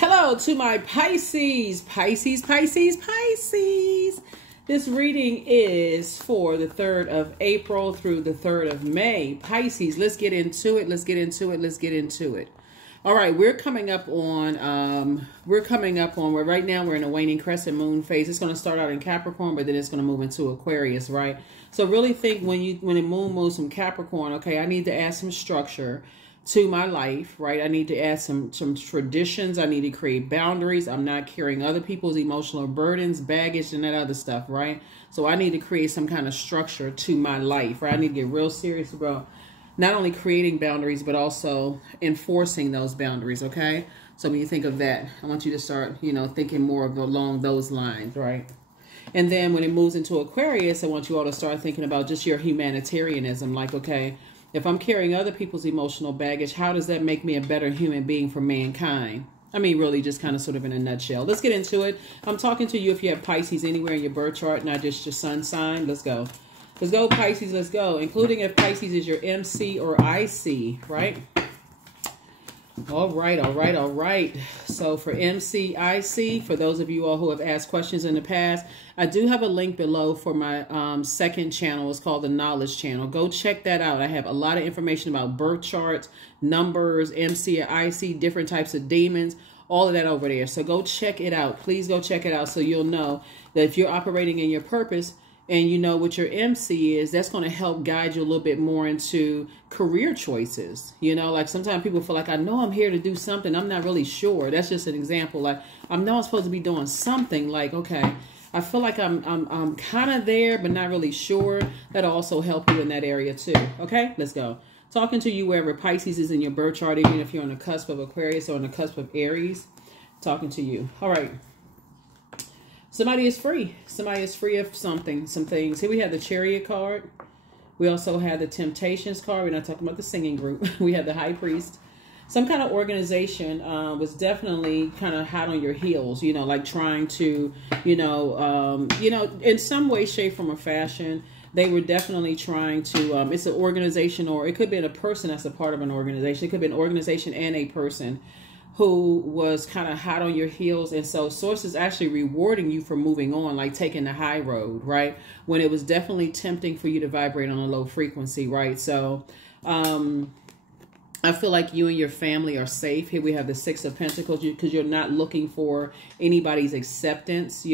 Hello to my Pisces. Pisces. This reading is for the 3rd of April through the 3rd of May. Pisces, let's get into it. All right, we're coming up on, right now we're in a waning crescent moon phase. It's going to start out in Capricorn, but then it's going to move into Aquarius, right? So really think when the moon moves from Capricorn, okay, I need to add some structure to my life, right? I need to add some traditions. I need to create boundaries. I'm not carrying other people's emotional burdens, baggage, and that other stuff, right? So I need to create some kind of structure to my life, right? I need to get real serious about not only creating boundaries, but also enforcing those boundaries, okay? So when you think of that, I want you to start, thinking more of along those lines, right? And then when it moves into Aquarius, I want you all to start thinking about just your humanitarianism, like, okay, if I'm carrying other people's emotional baggage, how does that make me a better human being for mankind? I mean, really just kind of sort of in a nutshell. Let's get into it. I'm talking to you if you have Pisces anywhere in your birth chart, not just your sun sign. Let's go. Let's go, Pisces. Let's go. Including if Pisces is your MC or IC, right? All right. So for MC, IC, for those of you all who have asked questions in the past, I do have a link below for my second channel. It's called the Knowledge Channel. Go check that out. I have a lot of information about birth charts, numbers, MC or IC, different types of demons, all of that over there. So go check it out. Please go check it out so you'll know that if you're operating in your purpose, and you know what your MC is, that's going to help guide you a little bit more into career choices. Like sometimes people feel like, I know I'm here to do something. I'm not really sure. That's just an example. Like, I know I'm supposed to be doing something. Like, okay, I feel like I'm kind of there, but not really sure. That'll also help you in that area too. Okay, let's go. Talking to you wherever Pisces is in your birth chart, even if you're on the cusp of Aquarius or on the cusp of Aries, talking to you. All right. Somebody is free. Somebody is free of something, some things. Here we have the Chariot card. We also have the Temptations card. We're not talking about the singing group. We have the High Priest. Some kind of organization was definitely kind of hot on your heels, like trying to, in some way, shape, form, or fashion. They were definitely trying to, it's an organization, or it could be a person that's a part of an organization. It could be an organization and a person who was kind of hot on your heels. And so source is actually rewarding you for moving on, like taking the high road, right? When it was definitely tempting for you to vibrate on a low frequency, right? So I feel like you and your family are safe. Here we have the Six of Pentacles because you're not looking for anybody's acceptance,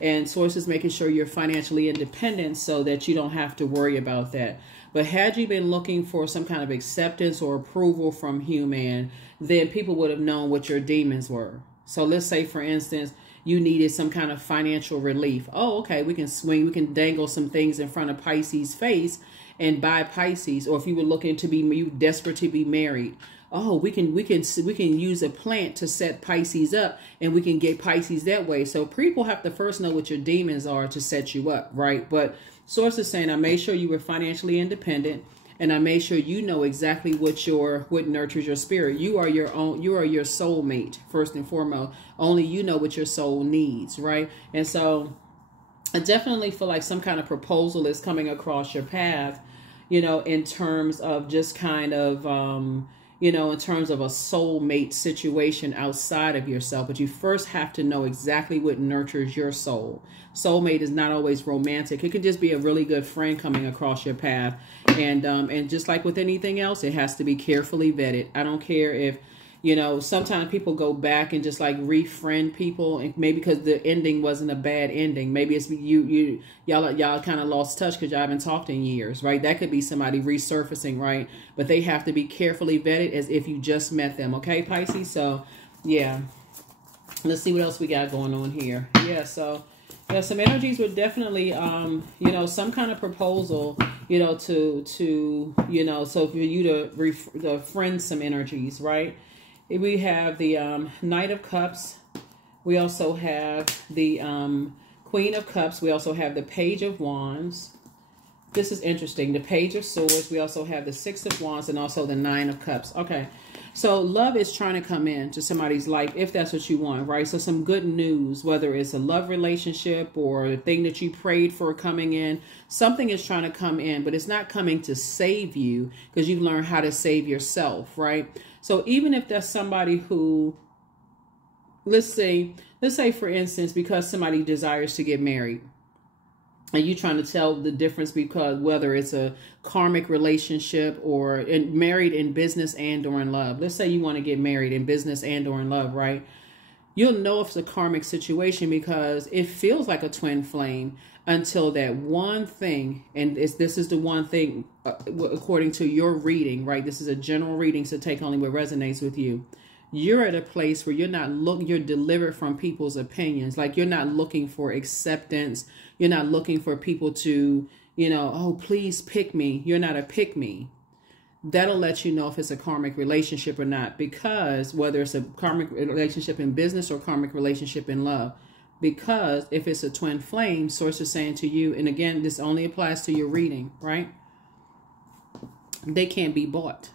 and source is making sure you're financially independent so that you don't have to worry about that. But had you been looking for some kind of acceptance or approval from human, then people would have known what your demons were. So let's say, for instance, you needed some kind of financial relief. Oh, okay, we can swing, we can dangle some things in front of Pisces' face and buy Pisces. Or if you were looking to be, you desperate to be married. Oh, we can use a plant to set Pisces up, and we can get Pisces that way. So people have to first know what your demons are to set you up, right? But source is saying, I made sure you were financially independent, and I made sure you know exactly what nurtures your spirit. You are your soulmate, first and foremost. Only you know what your soul needs, right? And so I definitely feel like some kind of proposal is coming across your path, in terms of just kind of, in terms of a soulmate situation outside of yourself. But you first have to know exactly what nurtures your soul. Soulmate is not always romantic. It could just be a really good friend coming across your path. And just like with anything else, it has to be carefully vetted. I don't care if, sometimes people go back and just like refriend people, and maybe because the ending wasn't a bad ending. Maybe it's y'all kind of lost touch because y'all haven't talked in years, right? That could be somebody resurfacing, right? But they have to be carefully vetted as if you just met them, okay, Pisces? So, yeah. Let's see what else we got going on here. Yeah, so yeah, some energies were definitely, some kind of proposal, so for you to friend some energies, right? We have the Knight of Cups. We also have the Queen of Cups. We also have the Page of Wands. This is interesting. The Page of Swords. We also have the Six of Wands and also the Nine of Cups. Okay. So love is trying to come into somebody's life if that's what you want, right? So some good news, whether it's a love relationship or the thing that you prayed for coming in, something is trying to come in, but it's not coming to save you because you've learned how to save yourself, right? So even if there's somebody who let's say for instance, because somebody desires to get married, and you trying to tell the difference, because whether it's a karmic relationship or married in business and or in love. Let's say you want to get married in business and or in love, right? You'll know if it's a karmic situation because it feels like a twin flame until that one thing, and this is the one thing according to your reading, right? This is a general reading, so take only what resonates with you. You're at a place where you're delivered from people's opinions. Like, you're not looking for acceptance. You're not looking for people to, oh, please pick me. You're not a pick me. That'll let you know if it's a karmic relationship or not, because whether it's a karmic relationship in business or karmic relationship in love, because if it's a twin flame, source is saying to you, and again, this only applies to your reading, right? They can't be bought.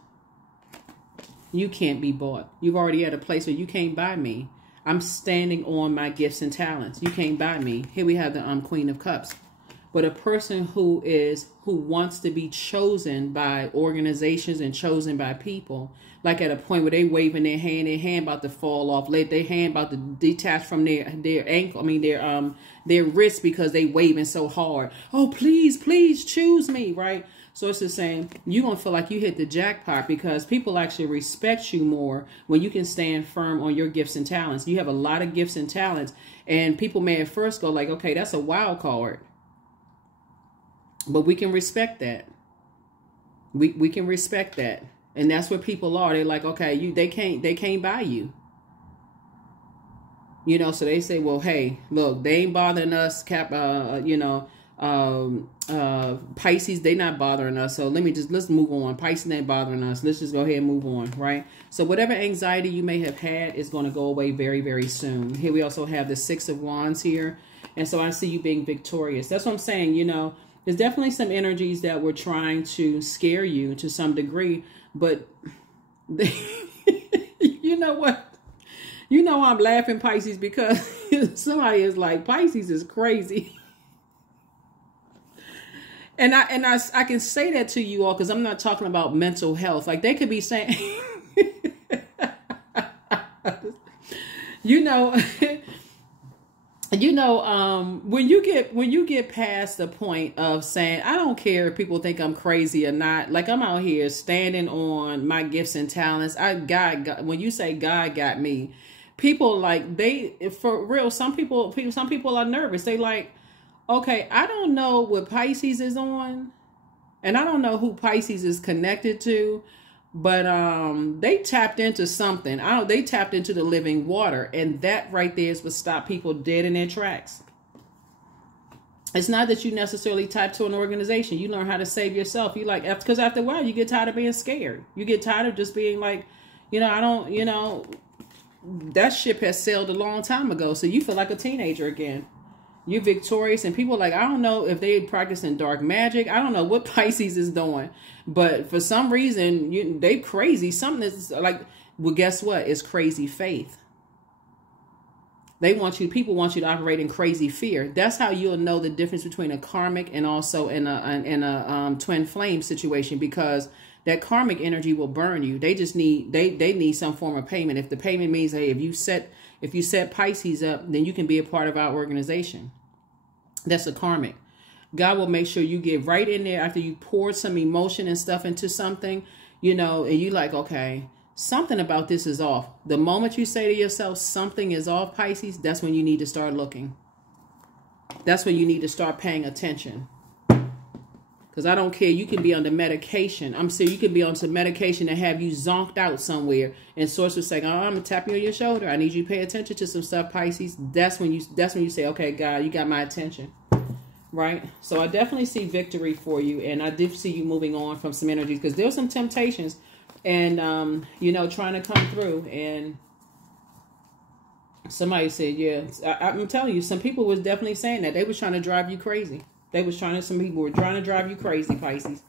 You can't be bought. You've already at a place where you can't buy me. I'm standing on my gifts and talents. You can't buy me. Here we have the Queen of Cups. But a person who wants to be chosen by organizations and chosen by people, like at a point where they waving their hand about to fall off, their hand about to detach from their ankle, their wrist, because they waving so hard. Oh, please, please choose me, right? So it's just saying you're going to feel like you hit the jackpot, because people actually respect you more when you can stand firm on your gifts and talents. You have a lot of gifts and talents, and people may at first go like, okay, that's a wild card. But we can respect that. We can respect that. And that's what people are. They're like, okay, they can't buy you. So they say, well, hey, look, they ain't bothering us, Pisces, they not bothering us, so let's move on. Pisces ain't bothering us, let's just go ahead and move on, right? So whatever anxiety you may have had is going to go away very, very soon. Here we also have the Six of Wands here, and so I see you being victorious. That's what I'm saying. There's definitely some energies that were trying to scare you to some degree, but you know what? I'm laughing, Pisces, because somebody is like, Pisces is crazy. And I can say that to you all because I'm not talking about mental health. Like, they could be saying, when you get past the point of saying, I don't care if people think I'm crazy or not. Like, I'm out here standing on my gifts and talents. When you say God got me, people like for real. Some people are nervous. They like, okay, I don't know what Pisces is on, and I don't know who Pisces is connected to, but they tapped into something. They tapped into the living water, and that right there is what stopped people dead in their tracks. It's not that you necessarily type to an organization. You learn how to save yourself. You because after a while, you get tired of being scared. You get tired of just being like, that ship has sailed a long time ago. So you feel like a teenager again. You're victorious, and people are like, I don't know if they practicing dark magic. I don't know what Pisces is doing, but for some reason, they crazy. Something is like, well, guess what? It's crazy faith. People want you to operate in crazy fear. That's how you'll know the difference between a karmic and also in a twin flame situation, because that karmic energy will burn you. They just need, they need some form of payment. If the payment means, hey, if you set Pisces up, then you can be a part of our organization. That's a karmic. God will make sure you get right in there after you pour some emotion and stuff into something, and you like, okay, something about this is off. The moment you say to yourself, something is off, Pisces, that's when you need to start looking. That's when you need to start paying attention. Because I don't care. You can be under medication. I'm saying you can be on some medication and have you zonked out somewhere. And source was saying, oh, I'm going to tap you on your shoulder. I need you to pay attention to some stuff, Pisces. That's when you say, okay, God, you got my attention. Right? So I definitely see victory for you. And I did see you moving on from some energies, because there's some temptations and, trying to come through. And somebody said, yeah, I'm telling you, some people was definitely saying that. They was trying to drive you crazy. Some people were trying to drive you crazy, Pisces.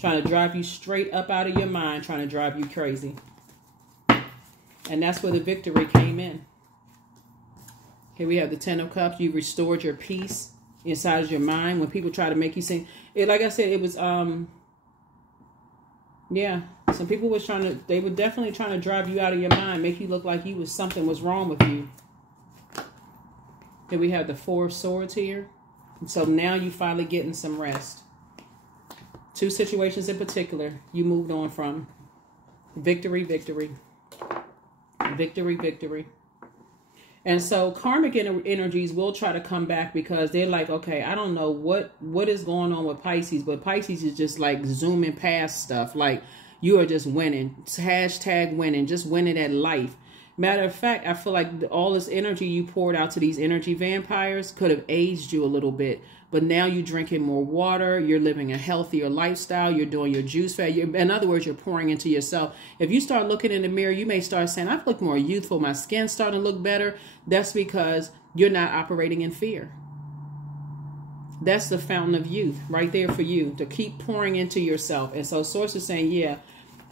Trying to drive you straight up out of your mind, trying to drive you crazy. And that's where the victory came in. Here we have the Ten of Cups. You restored your peace inside of your mind. When people try to make you sing, like I said, it was, Some people was they were definitely trying to drive you out of your mind, make you look like something was wrong with you. Then we have the Four of Swords here. And so now you finally getting some rest. Two situations in particular you moved on from. Victory, victory. Victory, victory. And so karmic energies will try to come back because they're like, okay, I don't know what is going on with Pisces, but Pisces is just like zooming past stuff. Like you are just winning. Hashtag winning. Just winning at life. Matter of fact, I feel like all this energy you poured out to these energy vampires could have aged you a little bit. But now you're drinking more water. You're living a healthier lifestyle. You're doing your juice fast. In other words, you're pouring into yourself. If you start looking in the mirror, you may start saying, I look more youthful. My skin's starting to look better. That's because you're not operating in fear. That's the fountain of youth right there for you to keep pouring into yourself. And so Source is saying, yeah,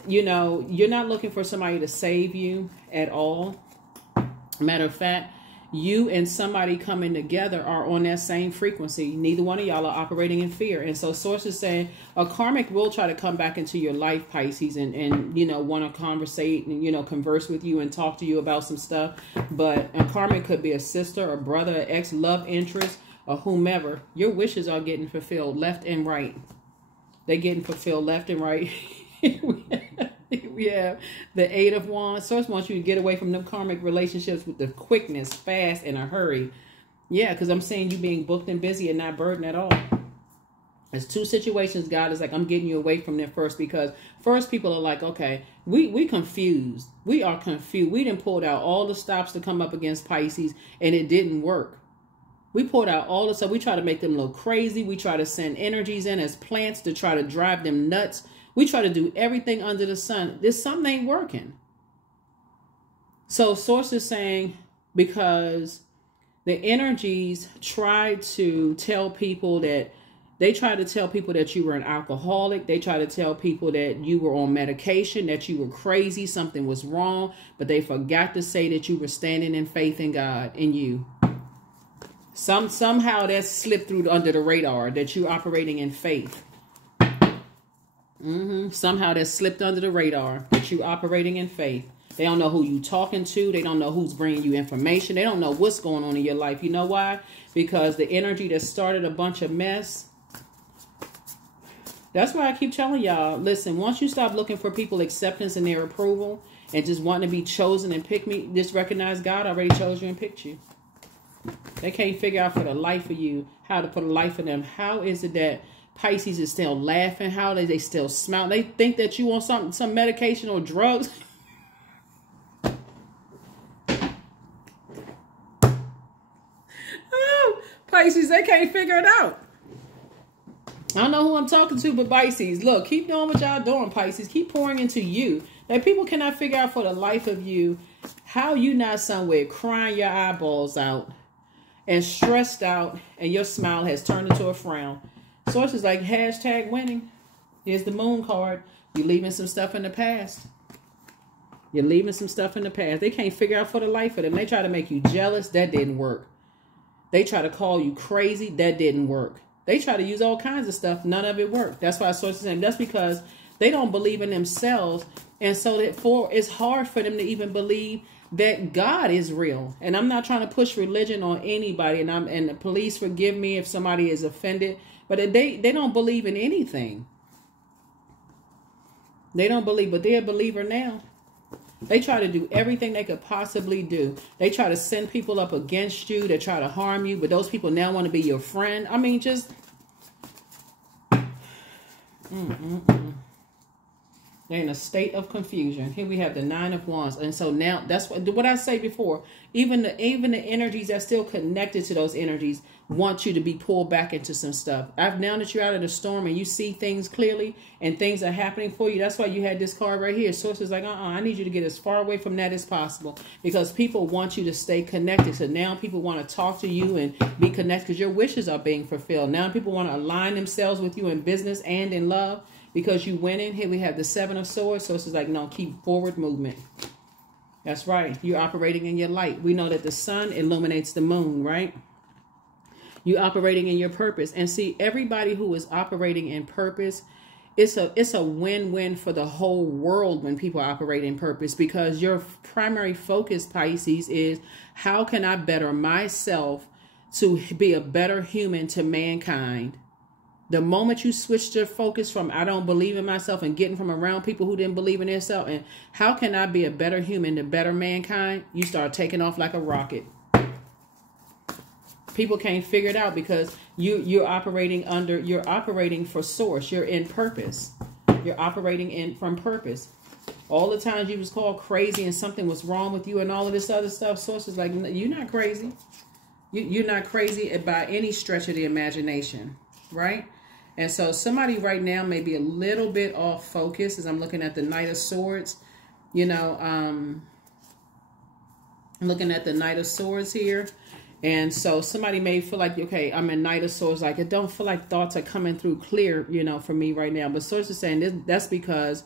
you know, you're not looking for somebody to save you at all. Matter of fact, you and somebody coming together are on that same frequency. Neither one of y'all are operating in fear. And so Source is saying a karmic will try to come back into your life, Pisces, and you know, want to conversate and, you know, converse with you and talk to you about some stuff. But a karmic could be a sister, a brother, an ex, love interest, or whomever. Your wishes are getting fulfilled left and right. They're getting fulfilled left and right. We have the Eight of Wands. Source wants you to get away from them karmic relationships with the quickness, fast, in a hurry. Yeah, because I'm saying you being booked and busy and not burdened at all. There's two situations God is like, I'm getting you away from them first, because first people are like, okay, we confused. We are confused. We done pulled out all the stops to come up against Pisces and it didn't work. We pulled out all the stuff. We try to make them look crazy. We try to send energies in as plants to try to drive them nuts. We try to do everything under the sun. This something ain't working. So Source is saying, because the energies try to tell people that you were an alcoholic. They try to tell people that you were on medication, that you were crazy, something was wrong, but they forgot to say that you were standing in faith in God, in you. Somehow that slipped through under the radar, that you're operating in faith. Somehow that slipped under the radar, that you're operating in faith. They don't know who you talking to. They don't know who's bringing you information. They don't know what's going on in your life. You know why? Because the energy that started a bunch of mess. That's why I keep telling y'all, listen, once you stop looking for people's acceptance and their approval and just wanting to be chosen and pick me, just recognize God already chose you and picked you. They can't figure out for the life of you how to put a life in them. How is it that Pisces is still laughing? How are they still smiling? They think that you want some medication or drugs. Oh, Pisces, they can't figure it out. I don't know who I'm talking to, but Pisces, look, keep doing what y'all doing, Pisces. Keep pouring into you. That people cannot figure out for the life of you how you not somewhere crying your eyeballs out and stressed out, and your smile has turned into a frown. Source is like, hashtag winning. Here's the moon card. You're leaving some stuff in the past. You're leaving some stuff in the past. They can't figure out for the life of them. They try to make you jealous. That didn't work. They try to call you crazy. That didn't work. They try to use all kinds of stuff. None of it worked. That's why Source is saying, that's because they don't believe in themselves. And so therefore, it's hard for them to even believe that God is real. And I'm not trying to push religion on anybody. And the police forgive me if somebody is offended. But they don't believe in anything. They don't believe, but they're a believer now. They try to do everything they could possibly do. They try to send people up against you. They try to harm you. But those people now want to be your friend. I mean, just... They're in a state of confusion. Here we have the Nine of Wands. And so now, that's what I say before. Even the energies that still connected to those energies want you to be pulled back into some stuff. Now that you're out of the storm and you see things clearly and things are happening for you, that's why you had this card right here. Source is like, I need you to get as far away from that as possible, because people want you to stay connected. So now people want to talk to you and be connected because your wishes are being fulfilled. Now people want to align themselves with you in business and in love. Because you winning. Here we have the Seven of Swords. So it's like, no, keep forward movement. That's right. You're operating in your light. We know that the sun illuminates the moon, right? You're operating in your purpose. And see, everybody who is operating in purpose it's a win-win for the whole world when people operate in purpose, because your primary focus, Pisces, is how can I better myself to be a better human to mankind. The moment you switch your focus from I don't believe in myself and getting from around people who didn't believe in themselves and how can I be a better human to better mankind, you start taking off like a rocket. People can't figure it out because you're operating for source. You're in purpose. You're operating from purpose. All the times you was called crazy and something was wrong with you and all of this other stuff, source is like, you're not crazy. You're not crazy by any stretch of the imagination, right? And so somebody right now may be a little bit off focus as I'm looking at the Knight of Swords. You know, I'm looking at the Knight of Swords here. And so somebody may feel like, okay, I'm a Knight of Swords. Like, it don't feel like thoughts are coming through clear, you know, for me right now. But Swords is saying that's because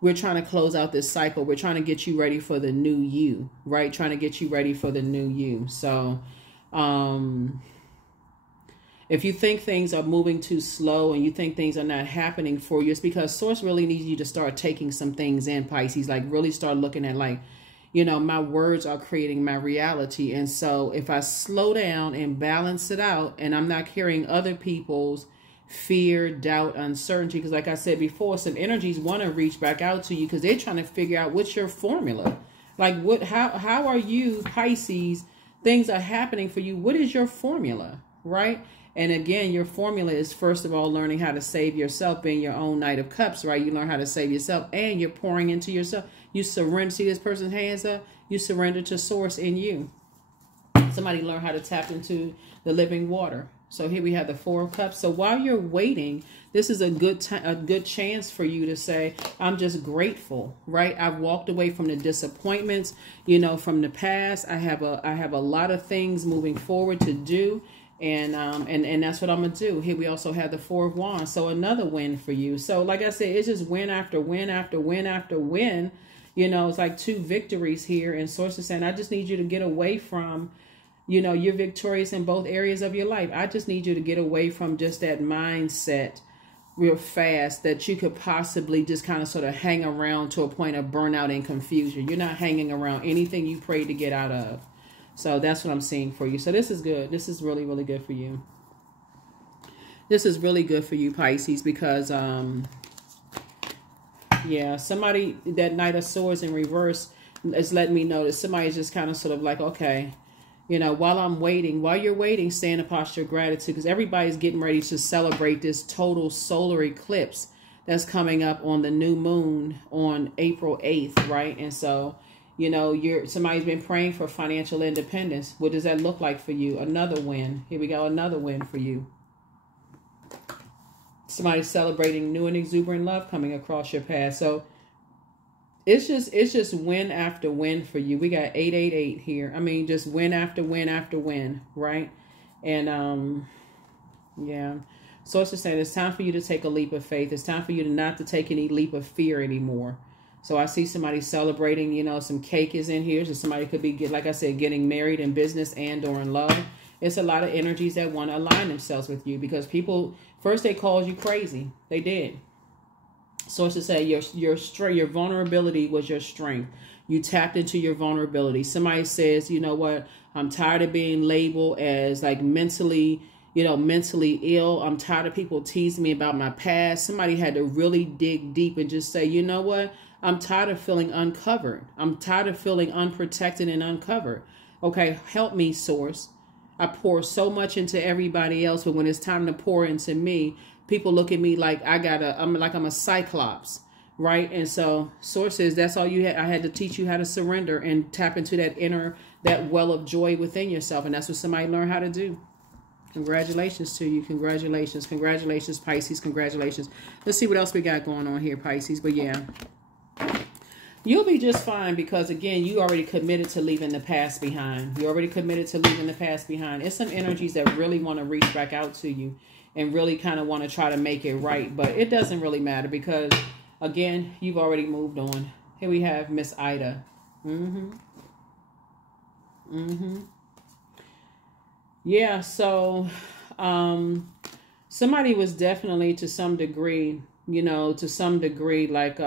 we're trying to close out this cycle. We're trying to get you ready for the new you, right? Trying to get you ready for the new you. So, if you think things are moving too slow and you think things are not happening for you, it's because Source really needs you to start taking some things in, Pisces. Like, really start looking at, like, you know, my words are creating my reality. And so if I slow down and balance it out and I'm not carrying other people's fear, doubt, uncertainty, because like I said before, some energies want to reach back out to you because they're trying to figure out what's your formula. Like, how are you, Pisces? Things are happening for you. What is your formula, right? And again, your formula is, first of all, learning how to save yourself, being your own Knight of Cups, right? You learn how to save yourself and you're pouring into yourself. You surrender. See this person's hands up? You surrender to Source in you. Somebody learn how to tap into the living water. So here we have the Four of Cups. So while you're waiting, this is a good chance for you to say, I'm just grateful, right? I've walked away from the disappointments, you know, from the past. I have a lot of things moving forward to do. And that's what I'm going to do. Here we also have the Four of Wands. So another win for you. So like I said, it's just win after win after win after win. You know, it's like two victories here. And Source is saying, I just need you to get away from, you know, you're victorious in both areas of your life. I just need you to get away from just that mindset real fast that you could possibly just kind of sort of hang around to a point of burnout and confusion. You're not hanging around anything you prayed to get out of. So that's what I'm seeing for you. So this is good. This is really, really good for you. This is really good for you, Pisces, because, yeah, somebody, that Knight of Swords in reverse is letting me know that somebody's just kind of sort of like, okay, you know, while you're waiting, stay in a posture of gratitude, because everybody's getting ready to celebrate this total solar eclipse that's coming up on the new moon on April 8th, right? And so, you know, somebody's been praying for financial independence. What does that look like for you? Another win. Here we go. Another win for you. Somebody's celebrating new and exuberant love coming across your path. So it's just win after win for you. We got 888 here. I mean, just win after win after win, right? And yeah. So it's just saying it's time for you to take a leap of faith. It's time for you to not to take any leap of fear anymore. So I see somebody celebrating, you know, some cake is in here. So somebody could be, like I said, getting married in business and or in love. It's a lot of energies that want to align themselves with you because people, first they called you crazy. They did. So it's to say your vulnerability was your strength. You tapped into your vulnerability. Somebody says, you know what, I'm tired of being labeled as like mentally ill. I'm tired of people teasing me about my past. Somebody had to really dig deep and just say, you know what? I'm tired of feeling uncovered. I'm tired of feeling unprotected and uncovered. Okay, help me, Source. I pour so much into everybody else, but when it's time to pour into me, people look at me like I'm a cyclops, right? And so Source says that's all you had. I had to teach you how to surrender and tap into that well of joy within yourself. And that's what somebody learned how to do. Congratulations to you. Congratulations. Congratulations, Pisces. Congratulations. Let's see what else we got going on here, Pisces. But yeah, you'll be just fine because, again, you already committed to leaving the past behind. You already committed to leaving the past behind. It's some energies that really want to reach back out to you and really kind of want to try to make it right. But it doesn't really matter because, again, you've already moved on. Here we have Miss Ida. Yeah, so somebody was definitely, to some degree, you know, to some degree, like,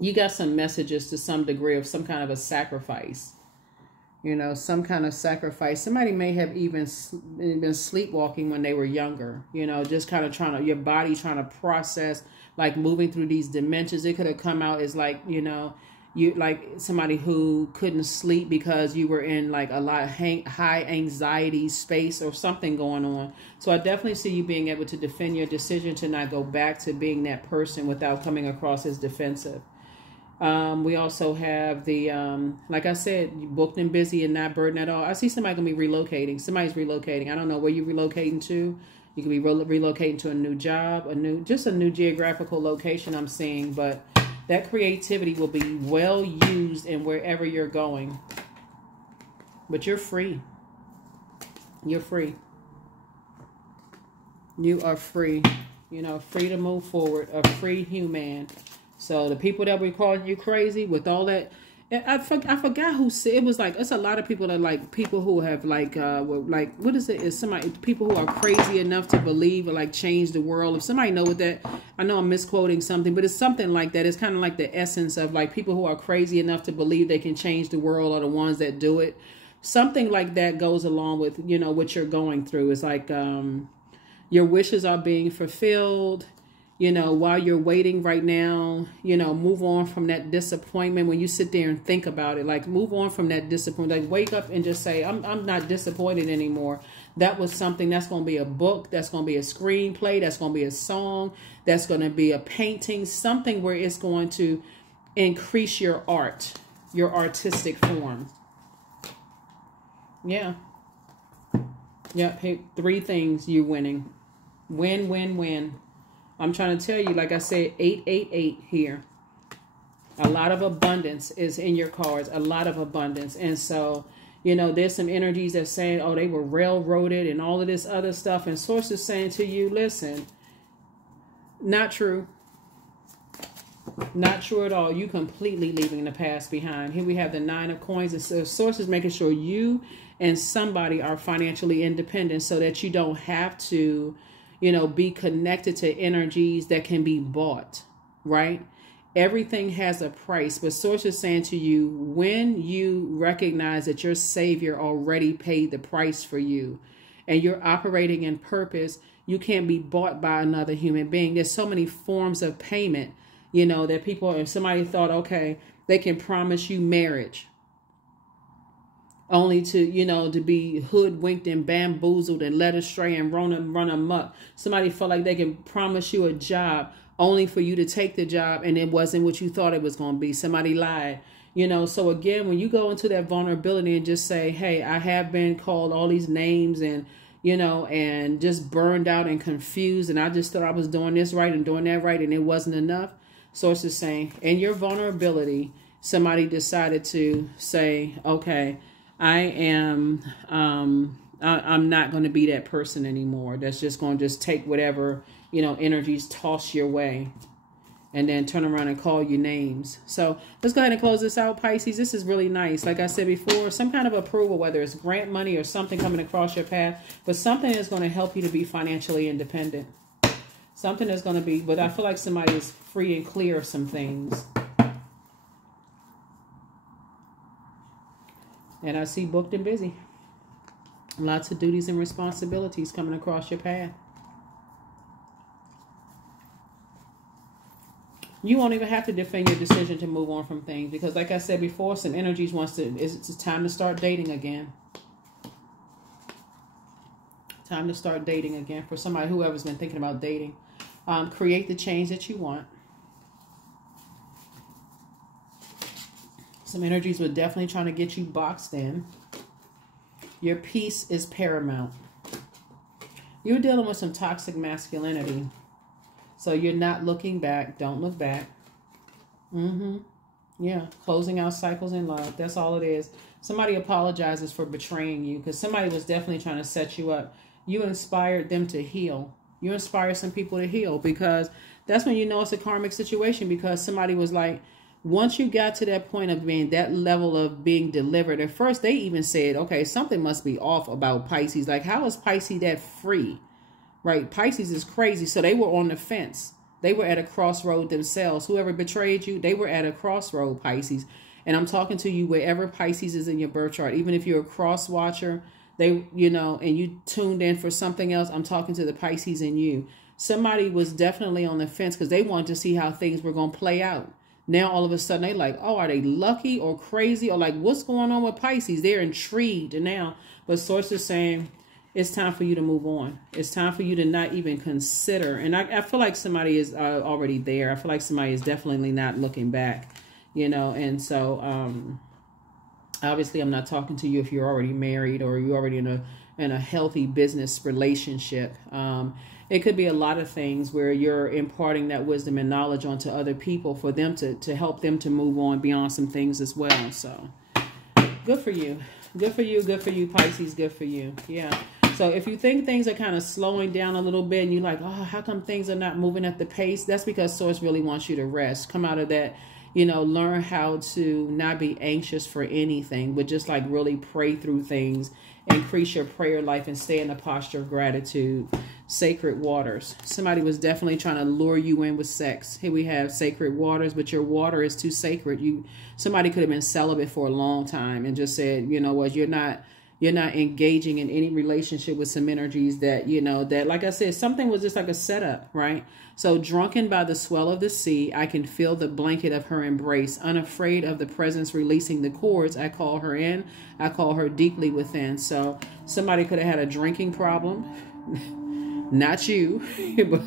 you got some messages to some degree of some kind of a sacrifice, you know, some kind of sacrifice. Somebody may have even been sleepwalking when they were younger, you know, just kind of trying to, your body trying to process, like moving through these dimensions. It could have come out as like, you know, you like somebody who couldn't sleep because you were in like a lot of high anxiety space or something going on. So I definitely see you being able to defend your decision to not go back to being that person without coming across as defensive. We also have the, like I said, booked and busy and not burdened at all. I see somebody going to be relocating. Somebody's relocating. I don't know where you're relocating to. You could be relocating to a new job, just a new geographical location I'm seeing. But that creativity will be well used in wherever you're going. But you're free. You're free. You are free. You know, free to move forward. A free human. So the people that were calling you crazy with all that, I forgot who said it. Was like, it's a lot of people that like people who have like what is it? Is somebody, people who are crazy enough to believe or like change the world. If somebody know what that, I know I'm misquoting something, but it's something like that. It's kind of like the essence of like people who are crazy enough to believe they can change the world are the ones that do it. Something like that goes along with, you know, what you're going through. It's like your wishes are being fulfilled. You know, while you're waiting right now, you know, move on from that disappointment. When you sit there and think about it, like move on from that disappointment. Like wake up and just say, I'm not disappointed anymore. That was something. That's going to be a book. That's going to be a screenplay. That's going to be a song. That's going to be a painting. Something where it's going to increase your art, your artistic form. Yeah. Yeah. 3 things you're winning. Win, win, win. I'm trying to tell you, like I said, 888 here. A lot of abundance is in your cards. A lot of abundance. And so, you know, there's some energies that saying, oh, they were railroaded and all of this other stuff. And Source is saying to you, listen, not true. Not true at all. You completely leaving the past behind. Here we have the 9 of coins. And Source is making sure you and somebody are financially independent so that you don't have to, you know, be connected to energies that can be bought, right? Everything has a price, but Source is saying to you, when you recognize that your Savior already paid the price for you and you're operating in purpose, you can't be bought by another human being. There's so many forms of payment, you know, that people, if somebody thought, okay, they can promise you marriage, only to, you know, to be hoodwinked and bamboozled and led astray and run amok. Somebody felt like they can promise you a job only for you to take the job and it wasn't what you thought it was going to be. Somebody lied, you know. So again, when you go into that vulnerability and just say, hey, I have been called all these names and, you know, and just burned out and confused. And I just thought I was doing this right and doing that right. And it wasn't enough. Source is saying, in your vulnerability, somebody decided to say, okay, I'm not going to be that person anymore. That's just going to just take whatever, you know, energies toss your way and then turn around and call you names. So let's go ahead and close this out, Pisces. This is really nice. Like I said before, some kind of approval, whether it's grant money or something coming across your path, but something is going to help you to be financially independent. Something is going to be, but I feel like somebody is free and clear of some things. And I see booked and busy. Lots of duties and responsibilities coming across your path. You won't even have to defend your decision to move on from things. Because like I said before, some energies wants to, it's time to start dating again. Time to start dating again. For somebody, whoever's been thinking about dating. Create the change that you want. Some energies were definitely trying to get you boxed in. Your peace is paramount. You're dealing with some toxic masculinity. So you're not looking back. Don't look back. Yeah. Closing out cycles in love. That's all it is. Somebody apologizes for betraying you because somebody was definitely trying to set you up. You inspired them to heal. You inspire some people to heal because that's when you know it's a karmic situation because somebody was like, once you got to that point of being that level of being delivered, at first they even said, okay, something must be off about Pisces. Like, how is Pisces that free? right? Pisces is crazy. So they were on the fence. They were at a crossroad themselves. Whoever betrayed you, they were at a crossroad, Pisces. And I'm talking to you wherever Pisces is in your birth chart. Even if you're a cross watcher, and you tuned in for something else, I'm talking to the Pisces in you. Somebody was definitely on the fence because they wanted to see how things were going to play out. Now, all of a sudden, they like, oh, are they lucky or crazy? Or like, what's going on with Pisces? They're intrigued now. But Source is saying, it's time for you to move on. It's time for you to not even consider. And I feel like somebody is already there. I feel like somebody is definitely not looking back, And so, obviously, I'm not talking to you if you're already married or you're already in a healthy business relationship. It could be a lot of things where you're imparting that wisdom and knowledge onto other people for them to help them to move on beyond some things as well. So good for you. Good for you. Good for you, Pisces. Good for you. Yeah. So if you think things are kind of slowing down a little bit and you're like, oh, how come things are not moving at the pace? That's because Source really wants you to rest. Come out of that, learn how to not be anxious for anything, but just like really pray through things, increase your prayer life and stay in a posture of gratitude. Sacred waters. Somebody was definitely trying to lure you in with sex. Here we have sacred waters, but your water is too sacred. Somebody could have been celibate for a long time and just said, you know what, you're not engaging in any relationship with some energies that, that, like I said, something was just like a setup, right? So drunken by the swell of the sea, I can feel the blanket of her embrace. Unafraid of the presence releasing the cords, I call her in. I call her deeply within. So somebody could have had a drinking problem. Not you, but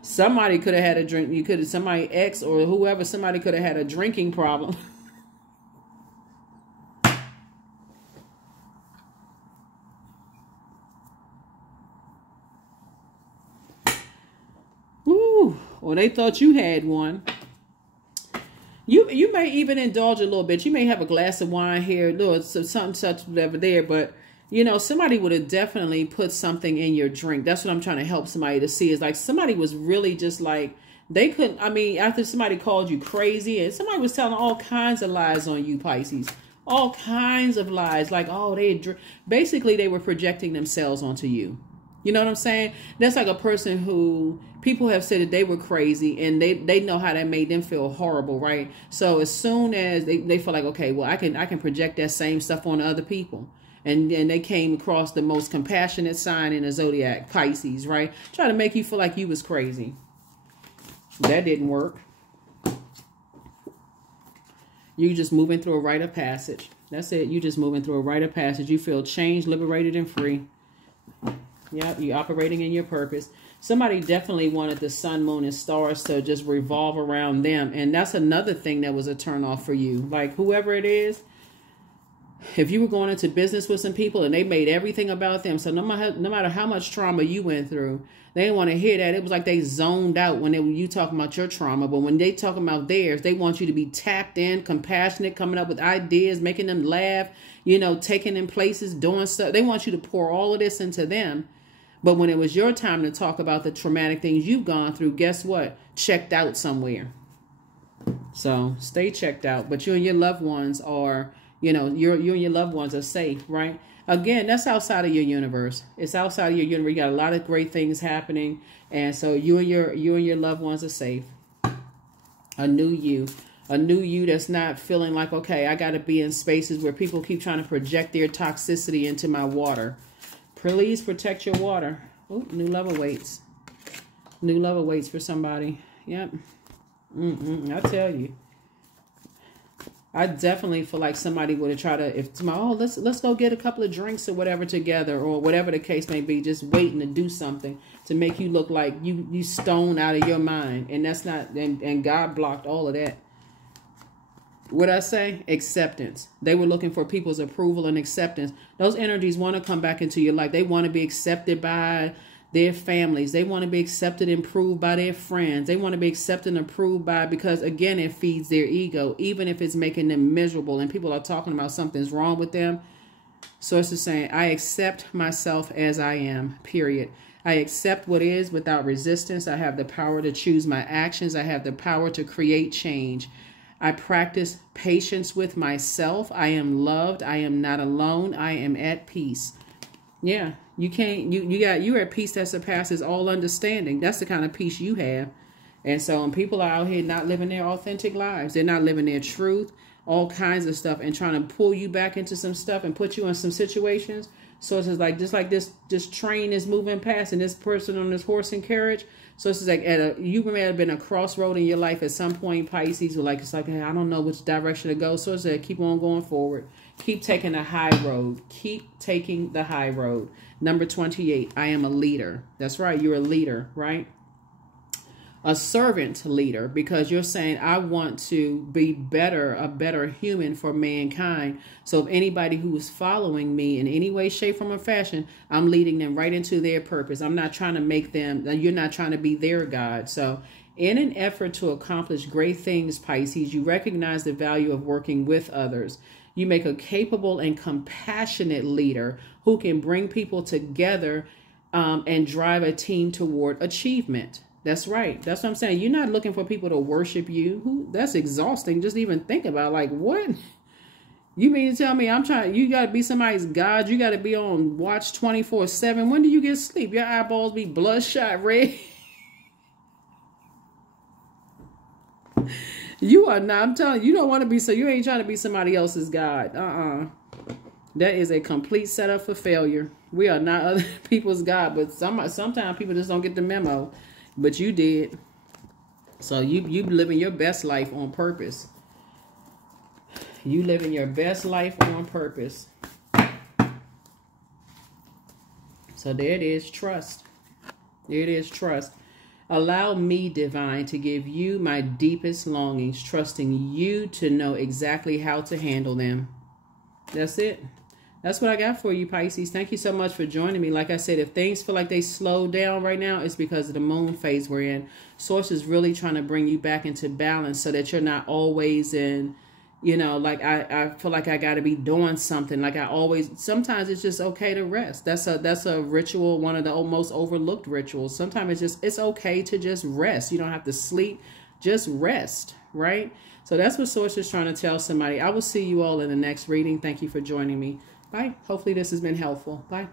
somebody could have had a drink. Somebody ex or whoever, somebody could have had a drinking problem. Ooh, or they thought you had one. You may even indulge a little bit. You may have a glass of wine here, or something such whatever there, but somebody would have definitely put something in your drink. That's what I'm trying to help somebody to see, is like somebody was really just like, they couldn't, after somebody called you crazy and somebody was telling all kinds of lies on you, Pisces, all kinds of lies, like, oh, basically they were projecting themselves onto you. You know what I'm saying? That's like a person who people have said that they were crazy and they know how that made them feel horrible, right? So as soon as they feel like, okay, well, I can project that same stuff on other people. And they came across the most compassionate sign in the Zodiac, Pisces, right? Try to make you feel like you was crazy. That didn't work. You just moving through a rite of passage. That's it. You just moving through a rite of passage. You feel changed, liberated, and free. Yep, you're operating in your purpose. Somebody definitely wanted the sun, moon, and stars to just revolve around them. And that's another thing that was a turnoff for you. Like whoever it is, if you were going into business with some people and they made everything about them, so no matter how much trauma you went through, they didn't want to hear that. It was like they zoned out when you talking about your trauma. But when they talking about theirs, they want you to be tapped in, compassionate, coming up with ideas, making them laugh, taking them places, doing stuff. They want you to pour all of this into them. But when it was your time to talk about the traumatic things you've gone through, guess what? Checked out somewhere. So stay checked out. But you and your loved ones are... you and your loved ones are safe, right? Again, that's outside of your universe. It's outside of your universe. You got a lot of great things happening. And so you and your loved ones are safe. A new you that's not feeling like, okay, I got to be in spaces where people keep trying to project their toxicity into my water. Please protect your water. Oh, new love awaits. New love awaits for somebody. Yep. I tell you. I definitely feel like somebody would have tried to, let's go get a couple of drinks or whatever together, or whatever the case may be, just waiting to do something to make you look like you stoned out of your mind. And that's not, and God blocked all of that. What I say? Acceptance. They were looking for people's approval and acceptance. Those energies want to come back into your life. They want to be accepted by their families. They want to be accepted and approved by their friends. They want to be accepted and approved by, because again, it feeds their ego, even if it's making them miserable and people are talking about something's wrong with them. Source is saying, I accept myself as I am, period. I accept what is without resistance. I have the power to choose my actions. I have the power to create change. I practice patience with myself. I am loved. I am not alone. I am at peace. Yeah, you can't. You're at peace that surpasses all understanding. That's the kind of peace you have. And so, when people are out here not living their authentic lives, they're not living their truth, all kinds of stuff, and trying to pull you back into some stuff and put you in some situations. So it's just like this train is moving past, and this person on this horse and carriage. So it's just like you may have been a crossroad in your life at some point, Pisces, where it's like, hey, I don't know which direction to go. So it's like, keep on going forward. Keep taking the high road. Keep taking the high road. Number 28, I am a leader. That's right. You're a leader, right? A servant leader, because you're saying, I want to be a better human for mankind. So if anybody who is following me in any way, shape, form, or fashion, I'm leading them right into their purpose. I'm not trying to make them, you're not trying to be their God. So in an effort to accomplish great things, Pisces, you recognize the value of working with others. You make a capable and compassionate leader who can bring people together and drive a team toward achievement. That's right. That's what I'm saying. You're not looking for people to worship you. That's exhausting. Just even think about, like, what? You mean to tell me you got to be somebody's God? You got to be on watch 24/7. When do you get sleep? Your eyeballs be bloodshot red. You are not. I'm telling you, you don't want to be, so you ain't trying to be somebody else's God. That is a complete setup for failure. We are not other people's God, but sometimes people just don't get the memo. But you did. So you living your best life on purpose. You living your best life on purpose. So there it is, trust. There it is, trust. Allow me, divine, to give you my deepest longings, trusting you to know exactly how to handle them. That's it. That's what I got for you, Pisces. Thank you so much for joining me. Like I said, if things feel like they slowed down right now, it's because of the moon phase we're in. Source is really trying to bring you back into balance so that you're not always in, like I feel like I got to be doing something. Like sometimes it's just okay to rest. That's a ritual, one of the most overlooked rituals. Sometimes it's okay to just rest. You don't have to sleep, just rest, right? So that's what Source is trying to tell somebody. I will see you all in the next reading. Thank you for joining me. Bye. Hopefully this has been helpful. Bye.